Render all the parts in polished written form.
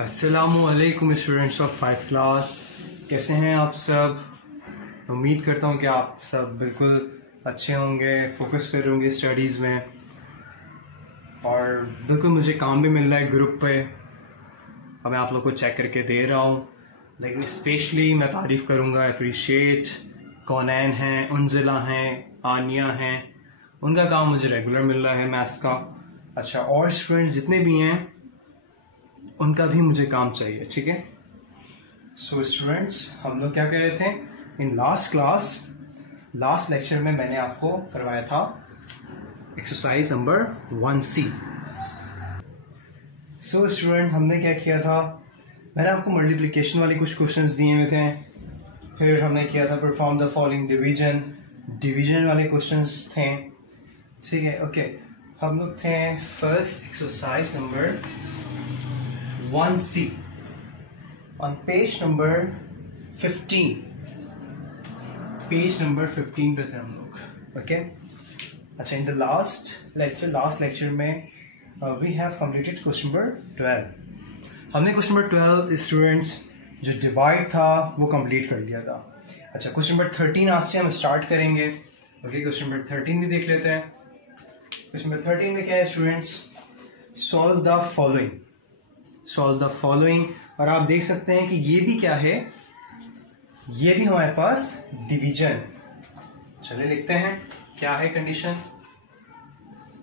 अस्सलामुअलैकुम students of 5 class. कैसे हैं आप सब? उम्मीद करता हूं कि आप सब बिल्कुल अच्छे होंगे, फोकस कर रहे होंगे स्टडीज़ में। और बिल्कुल मुझे काम भी मिल रहा है ग्रुप पे, अब मैं आप लोग को चेक करके दे रहा हूं। लेकिन स्पेशली मैं तारीफ़ करूंगा, अप्रिशिएट कौनैन हैं, उन्जिला हैं, आनिया हैं, उनका काम मुझे रेगुलर मिल रहा है मैथ्स का। अच्छा, और स्टूडेंट्स जितने भी हैं उनका भी मुझे काम चाहिए, ठीक है। सो स्टूडेंट्स, हम लोग क्या कर रहे थे इन लास्ट लेक्चर में मैंने आपको करवाया था exercise number 1C। So student, हमने क्या किया था, मैंने आपको मल्टीप्लिकेशन वाले कुछ क्वेश्चंस दिए हुए थे, फिर हमने किया था परफॉर्म द फॉलोइंग डिवीजन वाले क्वेश्चंस थे, ठीक है। ओके, हम लोग थे first exercise number 1C on page number 15 पे थे हम लोग। ओके, अच्छा, इन द लास्ट लेक्चर में we have completed question number 12। हमने क्वेश्चन नंबर 12 स्टूडेंट्स जो डिवाइड था वो कंप्लीट कर लिया था। अच्छा, क्वेश्चन नंबर 13 आज से हम स्टार्ट करेंगे। ओके, क्वेश्चन नंबर 13 भी देख लेते हैं। क्वेश्चन नंबर 13 में क्या है स्टूडेंट्स, सॉल्व द फॉलोइंग। और आप देख सकते हैं कि ये भी क्या है, ये भी हमारे पास डिवीजन। चलिए लिखते हैं क्या है कंडीशन।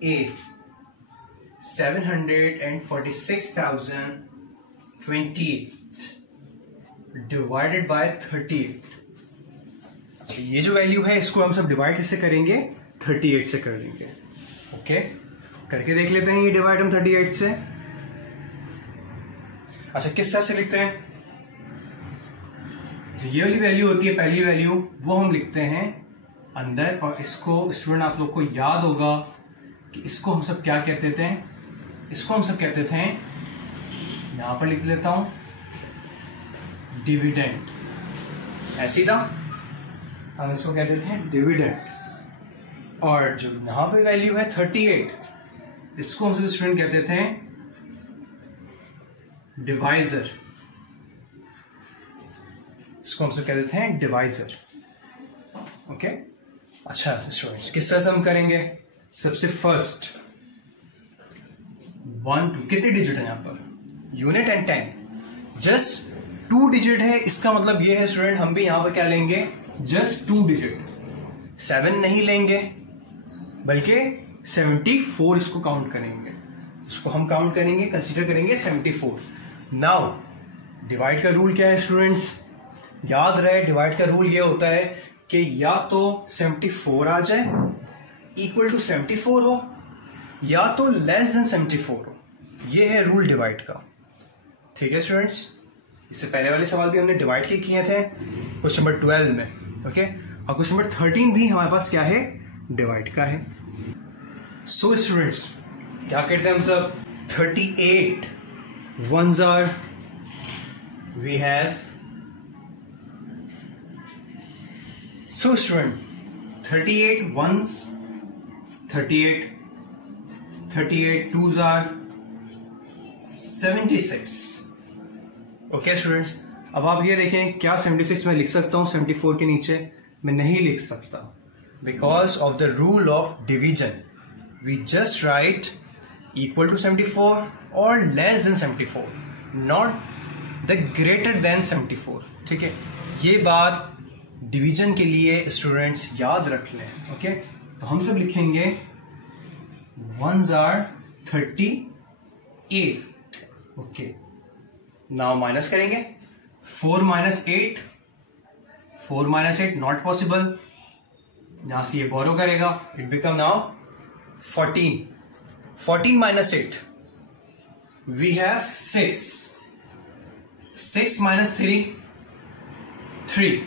A 746,028 divided by 38। अच्छा, ये जो वैल्यू है इसको हम सब डिवाइड किससे करेंगे, 38 से कर देंगे। ओके, करके देख लेते हैं ये डिवाइड हम 38 से। अच्छा, किस तरह से लिखते हैं, जो ये वाली वैल्यू होती है पहली वैल्यू, वो हम लिखते हैं अंदर। और इसको स्टूडेंट आप लोग को याद होगा कि इसको हम सब क्या कहते थे, इसको हम सब कहते थे, यहां पर लिख लेता हूं, डिविडेंड। ऐसी था, हम इसको कहते थे डिविडेंड। और जो यहां पे वैल्यू है 38, इसको हम सब स्टूडेंट कहते थे डिवाइजर। इसको हम सब कहते थे डिवाइजर। ओके, अच्छा स्टूडेंट्स, किस तरह से हम करेंगे, सबसे फर्स्ट 1 2 कितने डिजिट है यहां पर, यूनिट एंड 10, जस्ट 2 डिजिट है। इसका मतलब ये है स्टूडेंट, हम भी यहां पर क्या लेंगे, जस्ट 2 डिजिट, 7 नहीं लेंगे बल्कि 74 इसको काउंट करेंगे। इसको हम काउंट करेंगे, कंसीडर करेंगे 74। नाउ डिवाइड का रूल क्या है स्टूडेंट्स, याद रहे डिवाइड का रूल ये होता है कि या तो 74 आ जाए इक्वल टू 74 हो, या तो लेस देन 74 हो। ये है रूल डिवाइड का, ठीक है स्टूडेंट्स। इससे पहले वाले सवाल भी हमने डिवाइड के किए थे क्वेश्चन नंबर 12 में। ओके, और क्वेश्चन नंबर 13 भी हमारे पास क्या है, डिवाइड का है। सो स्टूडेंट्स, क्या करते हैं हम सब, 38 ones are, we have, so student 38 ones, 38 twos are 76। Okay students, अब आप ये देखें, क्या 76 में लिख सकता हूं 74 के नीचे? मैं नहीं लिख सकता, because of the rule of division. We just write equal to 74 or less than 74, not the greater than 74, ठीक है। ये बात डिवीजन के लिए स्टूडेंट्स याद रख लें। ओके, तो हम सब लिखेंगे ones are 38। Okay, now minus करेंगे, 4 minus 8 नॉट पॉसिबल, यहां से ये बोरो करेगा, it become now 14 minus 8, we have 6 minus 3।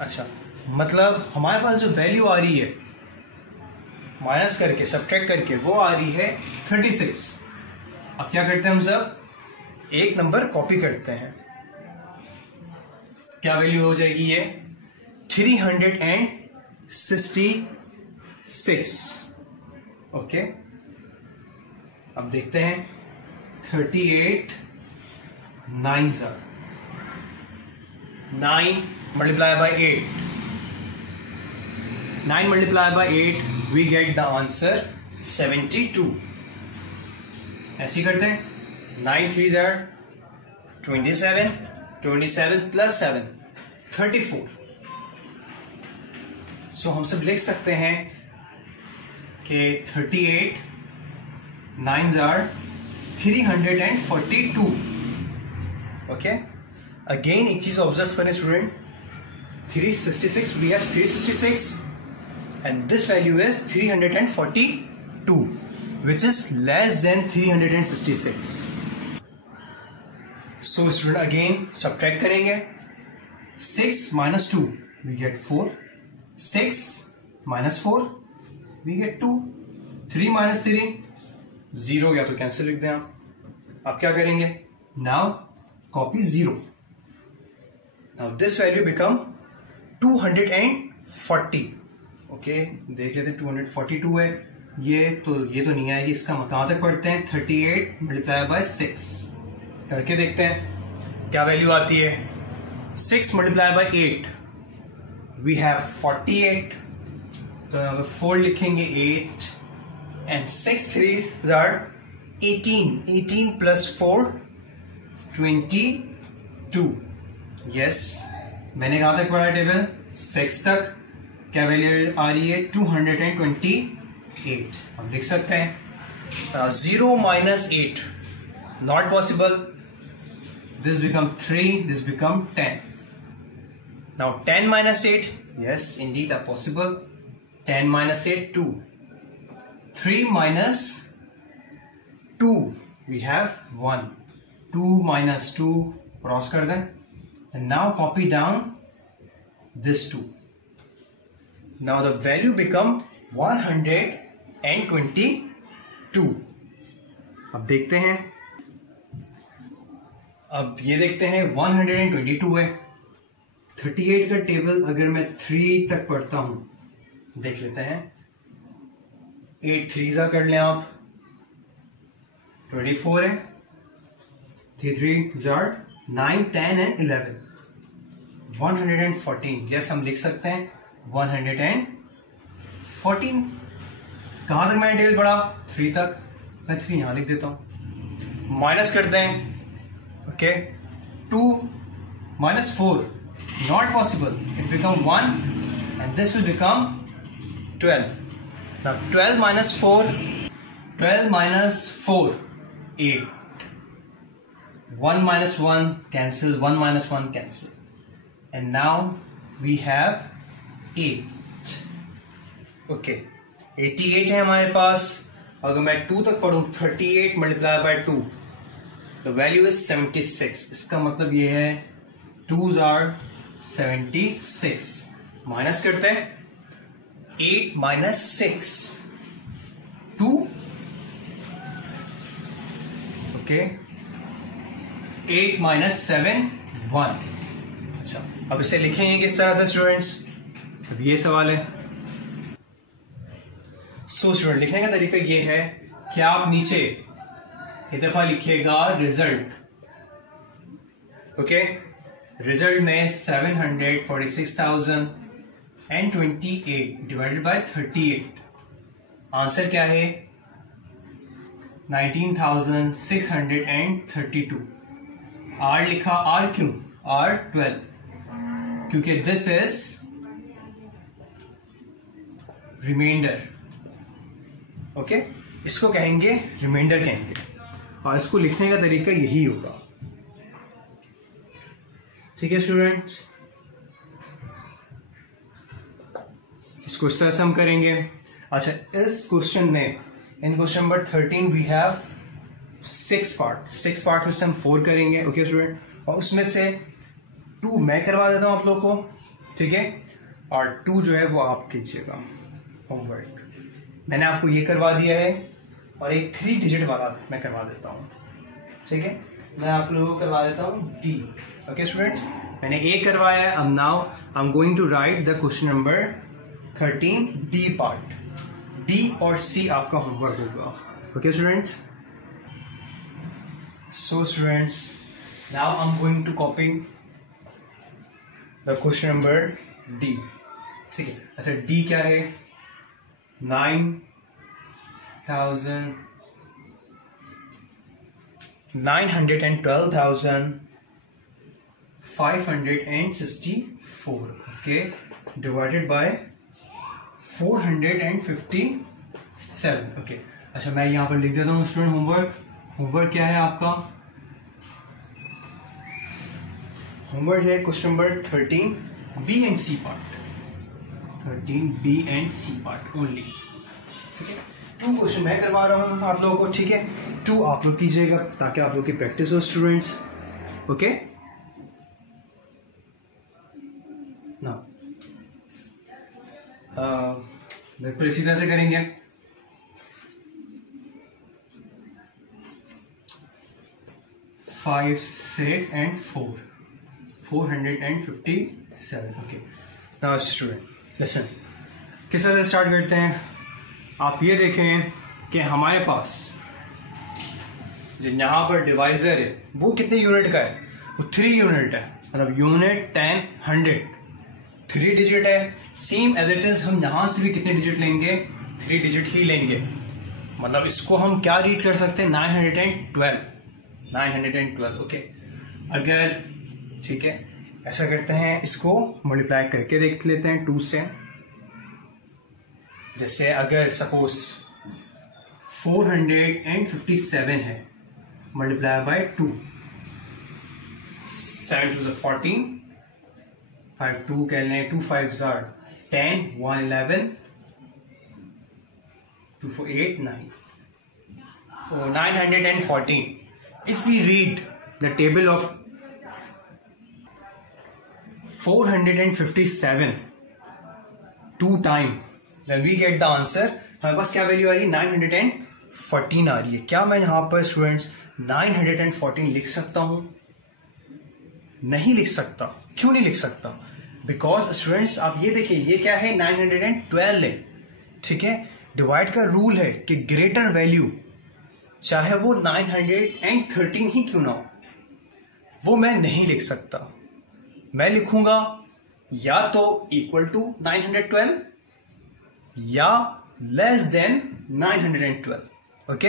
अच्छा, मतलब हमारे पास जो वैल्यू आ रही है माइनस करके, सब्ट्रैक्ट करके, वो आ रही है 36। अब क्या करते हैं हम सब, एक नंबर कॉपी करते हैं, क्या वैल्यू हो जाएगी ये, 366। ओके, अब देखते हैं 38 9s are 9 multiplied by 8. 9 multiplied by 8, we get the answer 72. ऐसे करते हैं. 9 3s are 27. 27 plus 7 34. So हम सब लिख सकते हैं कि 38 9s are 342. Okay. Again एक चीज ऑब्जर्व करें student. 366, we have 366 and this value is 342, which is less than 366. So student again subtract करेंगे. 6 minus 2 we get 4. 6 minus 4 we get 2. 3 minus 3 0, या तो कैंसिल लिख दें आप क्या करेंगे? Now copy 0. Now this value become 240. Okay, देख लेते हैं. 242 है ये तो नहीं आएगी. इसका कहां तक पढ़ते हैं? 38 मल्टीप्लाई बाय 6 करके देखते हैं क्या वैल्यू आती है. 6 मल्टीप्लाई बाय 8 वी हैव 48. तो यहाँ पे 4 लिखेंगे 8 and 6 3s are 18. 18 plus 4 22. Yes, मैंने कहां तक पढ़ा टेबल? 6 तक. क्या वैल्यू आ रही है? 228. हम लिख सकते हैं 0 minus 8 not possible. This become 3, this become 10. Now 10 minus 8, yes indeed are possible. 10 minus 8 2. 3 minus 2 we have 1. 2 minus 2 cross कर दें. And now copy down this 2. Now the value become 122. अब देखते हैं. अब ये देखते हैं 122 है. 38 का टेबल अगर मैं 3 तक पढ़ता हूं, देख लेते हैं. 8 3s कर लें आप. 24 है. 3 3s are 9 10 and 11. 114. यस, हम लिख सकते हैं 114. कहां तक मैंने टेबल पढ़ा? 3 तक. मैं 3 यहां लिख देता हूं. माइनस करते हैं. Okay, 2 minus 4 not possible. It become 1 and this will become 12. Now 12 minus 4 8. 1 minus 1 cancel. 1 minus 1 cancel. And now we have 8. Okay, 88 है हमारे पास. अगर मैं 2 तक पढ़ूं, 38 multiply by 2, the value is 76. इसका मतलब ये है 2s are 76. माइनस करते हैं. 8 minus 6 2. Okay, 8 minus 7 1. अच्छा, अब इसे लिखेंगे किस तरह से स्टूडेंट्स? अब ये सवाल है. सो स्टूडेंट, लिखने का तरीका ये है कि आप नीचे एक दफा लिखिएगा रिजल्ट. ओके, रिजल्ट में 746,028 डिवाइडेड बाय 38. आंसर क्या है? 19,632. आर लिखा. आर क्यों? आर 12, क्योंकि दिस इज रिमाइंडर. ओके, इसको कहेंगे रिमाइंडर कहेंगे, और इसको लिखने का तरीका यही होगा. ठीक है स्टूडेंट्स, इसको इस तरह से हम करेंगे. अच्छा, इस क्वेश्चन में, in question number 13 we have 6 part. 6 part में से हम 4 करेंगे. ओके स्टूडेंट, और उसमें से 2 मैं करवा देता हूं आप लोग को. ठीक है, और 2 जो है वो आप कीजिएगा होमवर्क. मैंने आपको ये करवा दिया है, और एक 3 डिजिट वाला मैं करवा देता हूं. ठीक है, मैं आप लोगों को करवा देता हूं डी. ओके स्टूडेंट्स, मैंने ए करवाया है. अब now I am going to write the question number 13 D part. B और सी आपका होमवर्क होगा. Okay students, so students Now I'm going to copy the question number D. ठीक है, अच्छा D क्या है? 912,564, okay, divided by 457, okay. अच्छा मैं यहाँ पर लिख देता हूँ स्टूडेंट होमवर्क क्या है आपका? होमवर्क है question number 13 B and C part, 13 B and C part only, ठीक है. 2 क्वेश्चन मैं करवा रहा हूँ आप लोगों को, ठीक है. 2 आप लोग कीजिएगा ताकि आप लोग की प्रैक्टिस हो स्टूडेंट्स, ओके. ना बिल्कुल इसी तरह से करेंगे. Five 6 and 457, okay. Now student listen, किस तरह से स्टार्ट करते हैं. आप ये देखें कि हमारे पास जो यहाँ पर डिवाइजर है वो कितने यूनिट का है? वो 3 यूनिट है, मतलब यूनिट 10 100 3 डिजिट है. सेम एज इट इज हम यहां से भी कितने डिजिट लेंगे? 3 डिजिट ही लेंगे. मतलब इसको हम क्या रीड कर सकते हैं? 912, ओके. अगर ठीक है ऐसा करते हैं, इसको मल्टीप्लाई करके देख लेते हैं 2 से. जैसे अगर सपोज 457 है, मल्टीप्लाई बाय 2, 7 2 14, 5 2 कह लें, 2 5 10, 1 11, 2 4 8 9, 914. If we read the table of 457 2 time, then we get the answer. हमारे पास क्या वैल्यू आ रही है? 914 आ रही है. क्या मैं यहां पर स्टूडेंट्स 914 लिख सकता हूं? नहीं लिख सकता. क्यों नहीं लिख सकता? बिकॉज स्टूडेंट्स आप ये देखिए, ये क्या है? 912 है, ठीक है. डिवाइड का रूल है कि ग्रेटर वैल्यू चाहे वो 913 ही क्यों ना हो, वो मैं नहीं लिख सकता. मैं लिखूंगा या तो इक्वल टू 912 या लेस देन 912, ओके.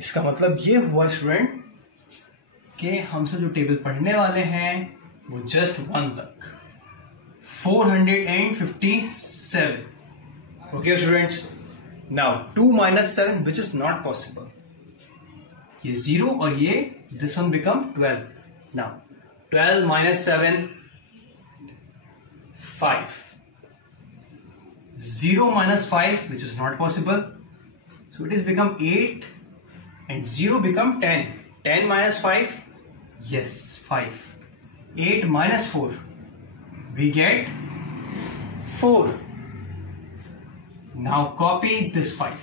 इसका मतलब ये हुआ स्टूडेंट कि हमसे जो टेबल पढ़ने वाले हैं वो जस्ट 1 तक, 457, okay students. Now 2 - 7 which is not possible. ये 0 और ये this one become 12. Now 12 - 7 5, 0 - 5 which is not possible, so it is become 8 and 0 become 10. 10 - 5, yes 5. 8 - 4, we get 4. Now copy this 5.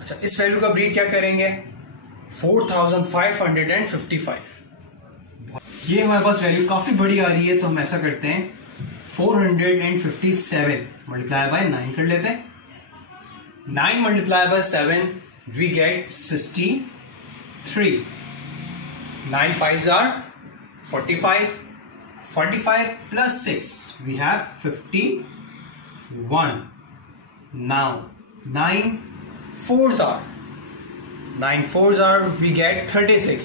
अच्छा इस वैल्यू का ब्रीड क्या करेंगे? 4555. ये हमारे पास वैल्यू काफी बड़ी आ रही है, तो हम ऐसा करते हैं 457 मल्टीप्लाई बाय 9 कर लेते हैं. 9 multiply by 7 we get 63. 9 5s are 45. 45 plus 6 we have 51. Now 9 4s are we get 36.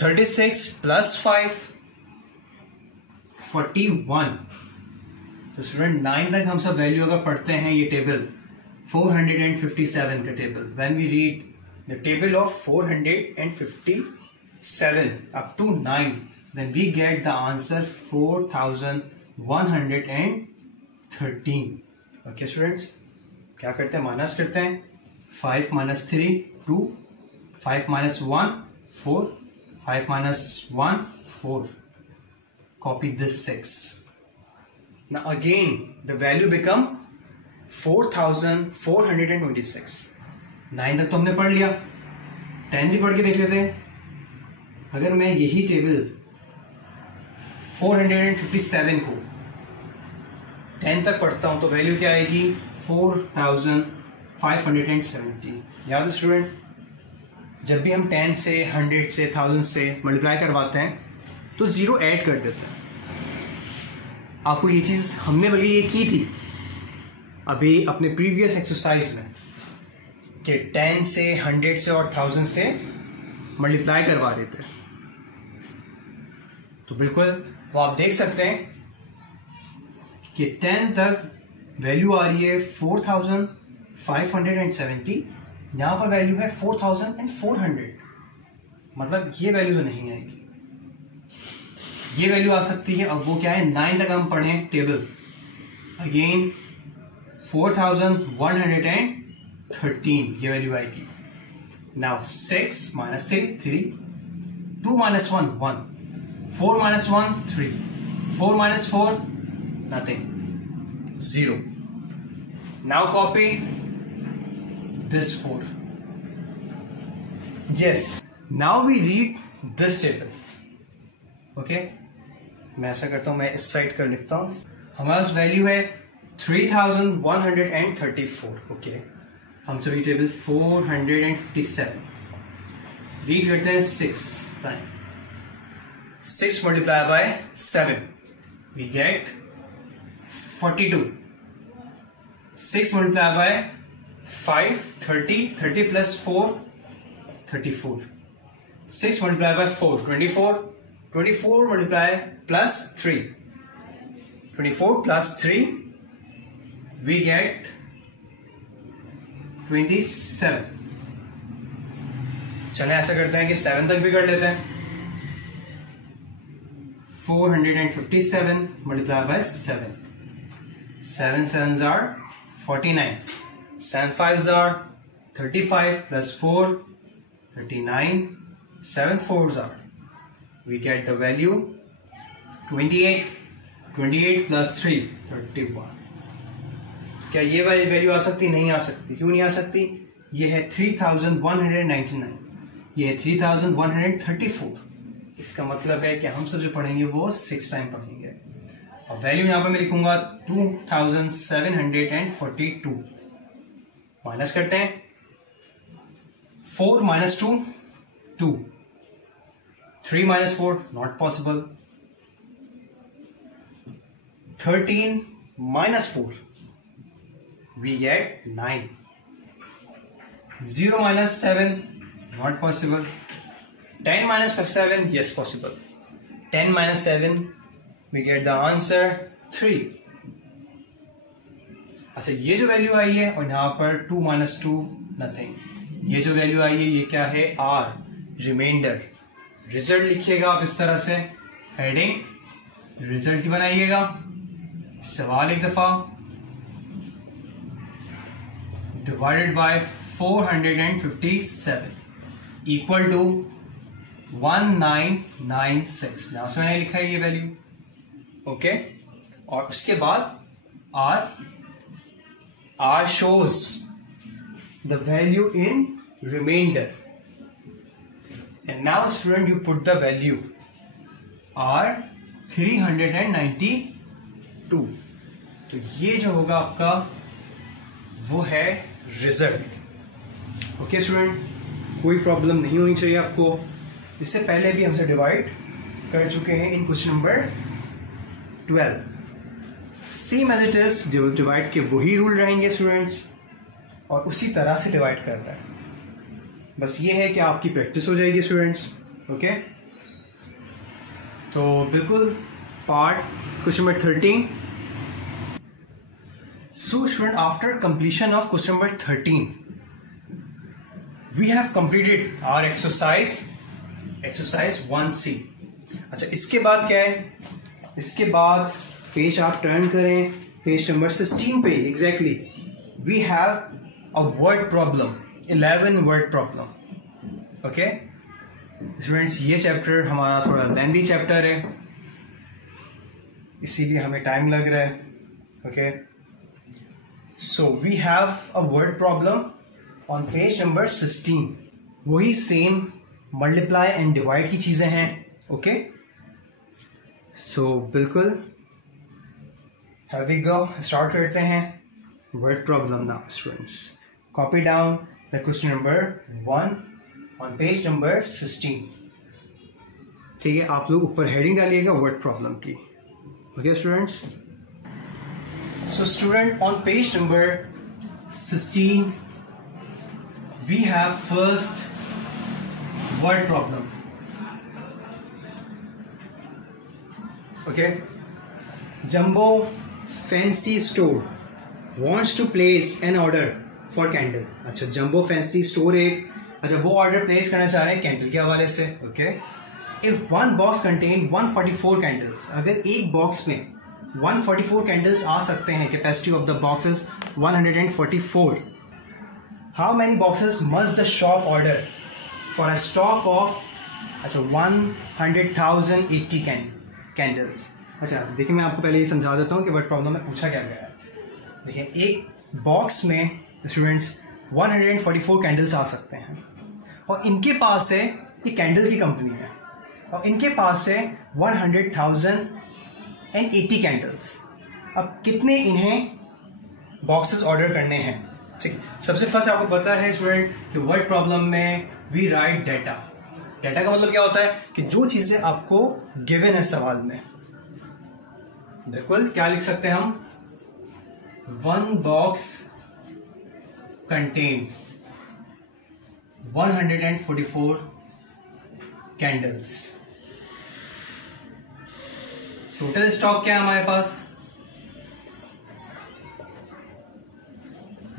36 plus 5 41. तो स्टूडेंट 9 तक हम सब वैल्यू अगर पढ़ते हैं ये टेबल 457 का table, when we read the table of 457 up to 9, then we get the answer 4113. Okay students, क्या करते हैं? माइनस करते हैं. 5 - 3 2, 5 - 1 4, 5 - 1 4. Copy this 6. Now again the value become 4426. 9 तक तो हमने पढ़ लिया, 10 भी पढ़ के देख लेते हैं. अगर मैं यही टेबल 457 को 10 तक पढ़ता हूं तो वैल्यू क्या आएगी? 4570. याद है स्टूडेंट? जब भी हम 10 से 100 से 1000 से मल्टीप्लाई करवाते हैं तो 0 ऐड कर देते हैं। आपको ये चीज़ हमने बल्कि ये की थी अभी अपने प्रीवियस एक्सरसाइज में कि 10 से 100 से और 1000 से मल्टीप्लाई करवा देते हैं। तो बिल्कुल वो आप देख सकते हैं कि 10 तक वैल्यू आ रही है 4570, यहां पर वैल्यू है 4400, मतलब ये वैल्यू तो नहीं आएगी, ये वैल्यू आ सकती है। अब वो क्या है, 9 तक हम पढ़ें टेबल, अगेन 4113 ये वैल्यू आएगी। Now 6 minus 3, 2 minus 1 1, 4 minus 1 3, 4 minus 4 nothing, 0. Now copy this 4. Yes. Now we read this table. Okay. मैं ऐसा करता हूं, मैं इस साइड कर लिखता हूं। हमारे पास वैल्यू है 3134. ओके, हम सभी टेबल 457 रीड करते हैं 6 time. 6 multiply by 7 we get 42. 6 multiplied by 5 30 plus 4 34. 6 multiplied by 4 24 multiplied plus 3 24 plus 3 we get 27. चलें ऐसा करते हैं कि 7 तक भी कर लेते हैं। 457 multiplied by 7, 7 sevens are 49, 7 fives are 35 plus 4 39, 7 fours are, we get the value 28 plus 3 31. क्या ये वाली वैल्यू आ सकती? नहीं आ सकती। क्यों नहीं आ सकती? ये है 3199, ये है 3134। इसका मतलब है कि हम सब जो पढ़ेंगे वो 6 टाइम पढ़ेंगे। और वैल्यू यहां पर मैं लिखूंगा 2742। माइनस करते हैं, 4 minus 2 2, 3 minus 4 not possible, 13 minus 4 we get 9, 0 minus 7 not possible, 10 minus 7 yes possible, 10 minus 7 we get the answer 3. अच्छा, ये जो वैल्यू आई है और यहां पर 2 minus 2 nothing, ये जो वैल्यू आई है ये क्या है? R, reminder. रिजल्ट लिखिएगा आप इस तरह से, हेडिंग रिजल्ट ही बनाइएगा। सवाल एक दफा, डिवाइडेड बाय 457 इक्वल टू 1996। यहां से मैंने लिखा है ये वैल्यू। ओके, और उसके बाद R shows the value in remainder, and now student you put the value R 392। तो ये जो होगा आपका वो है रिजल्ट। ओके स्टूडेंट, कोई प्रॉब्लम नहीं होनी चाहिए आपको। इससे पहले भी हमसे डिवाइड कर चुके हैं in question number 12। Same as it is divide के वही रूल रहेंगे स्टूडेंट्स, और उसी तरह से डिवाइड कर रहा है। बस ये है कि आपकी प्रैक्टिस हो जाएगी स्टूडेंट्स। ओके, तो बिल्कुल part question number 13। So student, after completion of question number 13 we have completed our exercise 1C। अच्छा, इसके बाद क्या है? इसके बाद पेज आप टर्न करें, पेज नंबर 16 पे exactly we have a word problem, 11 word problem. Okay students, ये चैप्टर हमारा थोड़ा लेंथी चैप्टर है, इसीलिए हमें टाइम लग रहा है। Okay, so we have a word problem on page number 16। वही सेम मल्टीप्लाई एंड डिवाइड की चीजें हैं। ओके, सो बिल्कुल हैव वी गो, स्टार्ट करते हैं word problem now students. Copy down the question number 1 on page number 16। ठीक है, आप लोग ऊपर हेडिंग डालिएगा वर्ड प्रॉब्लम की। Okay students, so student on page number 16 we have first word problem. Okay, jumbo fancy store wants to place an order for candle। अच्छा, jumbo fancy store वो order place करना चाह रहे हैं candle के हवाले से। Okay, if one box contain 144 candles, अगर एक बॉक्स में 144 कैंडल्स आ सकते हैं, capacity of the box is 144, how many boxes must the shop order for a stock of 100,080 candles. अच्छा देखिए, मैं आपको पहले ये समझा देता हूँ कि वर्ड प्रॉब्लम में पूछा क्या गया है। देखिए, एक बॉक्स में स्टूडेंट्स 144 कैंडल्स आ सकते हैं और इनके पास है, ये कैंडल की कंपनी है और इनके पास है 100,080 कैंडल्स। अब कितने इन्हें बॉक्सेस ऑर्डर करने हैं? ठीक है, सबसे फर्स्ट आपको पता है स्टूडेंट कि वर्ड प्रॉब्लम में वी राइट डेटा। डेटा का मतलब क्या होता है कि जो चीजें आपको गिवन है सवाल में। बिल्कुल, क्या लिख सकते हैं हम? One box contain 144 candles। Total stock क्या है हमारे पास?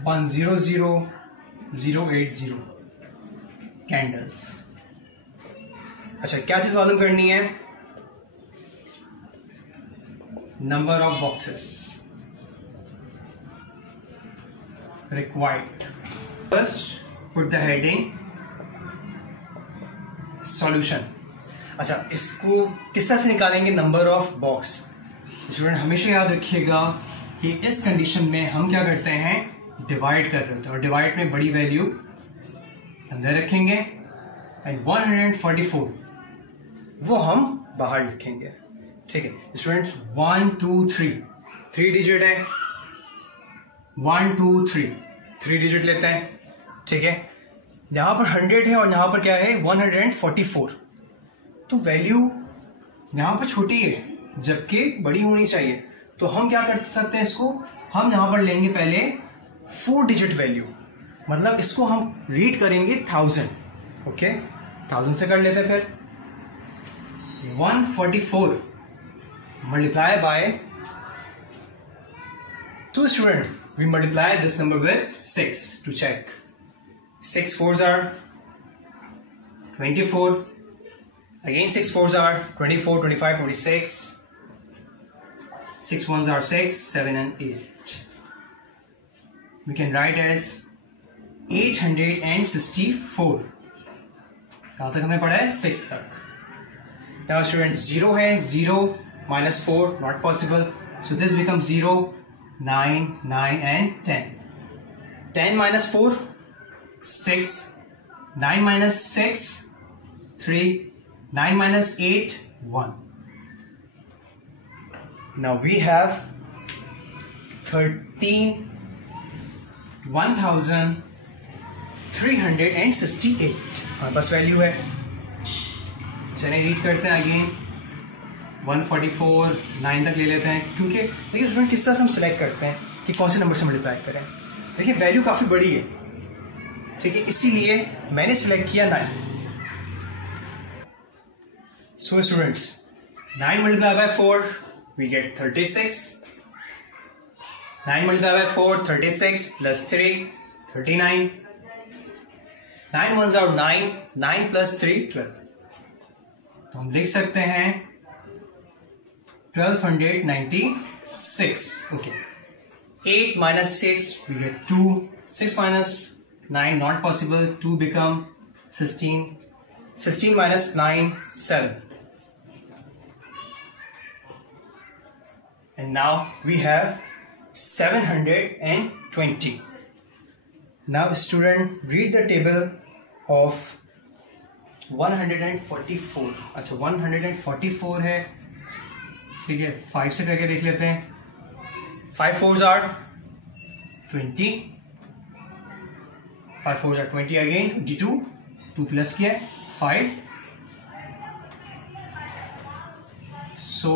100,080 कैंडल्स। अच्छा, क्या चीज मालूम करनी है? Number of boxes required। First put the heading solution। अच्छा, इसको किस तरह से निकालेंगे नंबर ऑफ बॉक्स? स्टूडेंट हमेशा याद रखिएगा कि इस कंडीशन में हम क्या करते हैं, डिवाइड कर रहे होते हैं और डिवाइड में बड़ी वैल्यू अंदर रखेंगे एंड 144 वो हम बाहर लिखेंगे। ठीक है स्टूडेंट्स, 1 2 3 3 डिजिट है, 1 2 3 3 डिजिट लेते हैं। ठीक है, यहां पर 100 है और यहां पर क्या है 144, तो वैल्यू यहां पर छोटी है जबकि बड़ी होनी चाहिए। तो हम क्या कर सकते हैं, इसको हम यहां पर लेंगे पहले 4 डिजिट वैल्यू, मतलब इसको हम रीड करेंगे 1000। ओके, 1000 से कर लेते हैं। फिर 144 multiply by, so student we multiply this number with 6 to check। 6 4s are 24, again 6 4s are 24 25 26, 6 1s are 6 7 and 8, we can write as 864। कहां तक हमें पढ़ा है? 6 तक। now student 0 है, 0 minus 4 not possible, so this becomes 0 9 9 and 10। 10 minus 4 6, 9 minus 6 3, 9 minus 8 1। now we have 13,368 हमारे पास value है। चलिए रीड करते हैं अगेन, 144 9 तक ले लेते हैं, क्योंकि देखिए स्टूडेंट किस तरह से हम सिलेक्ट करते हैं कि कौन से नंबर से मल्टीप्लाई करें। देखिए वैल्यू काफी बड़ी है, ठीक है, इसीलिए मैंने सिलेक्ट किया 9। So students 9 multiply by 4 we get 36, 9 multiply by 4 36 plus 3 39, 9 1s are 9, 9 plus 3 12। तो हम लिख सकते हैं 1296। Okay, 8 minus 6 we get 2, 6 minus 9 not possible, 2 become 16, 16 minus 9 7, and now we have 720। now student read the table of 144। अच्छा 144 है, ठीक है, 5 से करके देख लेते हैं। 5 4s are 20, 5 4s are 20 again, 22, 2 plus किया 5, सो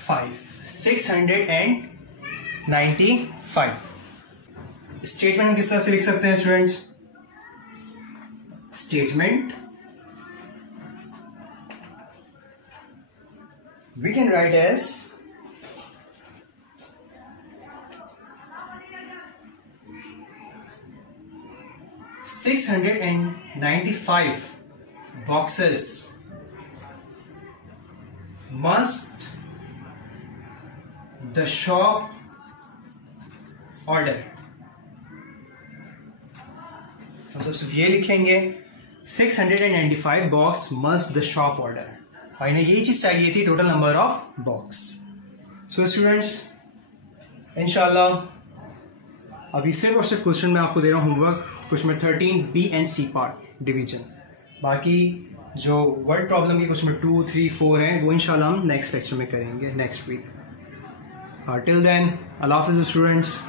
5 695। स्टेटमेंट हम किस तरह से लिख सकते हैं students? Statement we can write as $695 boxes must the shop order। हम सब सिर्फ ये लिखेंगे 695 box must the shop order, और इन्हें यही चीज चाहिए थी, total number of box. So students इंशाल्लाह अभी सिर्फ और सिर्फ क्वेश्चन में आपको दे रहा हूँ होमवर्क, क्वेश्चन में 13 B and C part division. बाकी जो वर्ड प्रॉब्लम की क्वेश्चन में 2, 3, 4 हैं वो इंशाल्लाह हम नेक्स्ट लेक्चर में करेंगे नेक्स्ट वीक। टिल देन अल्लाह हाफिज़ स्टूडेंट्स।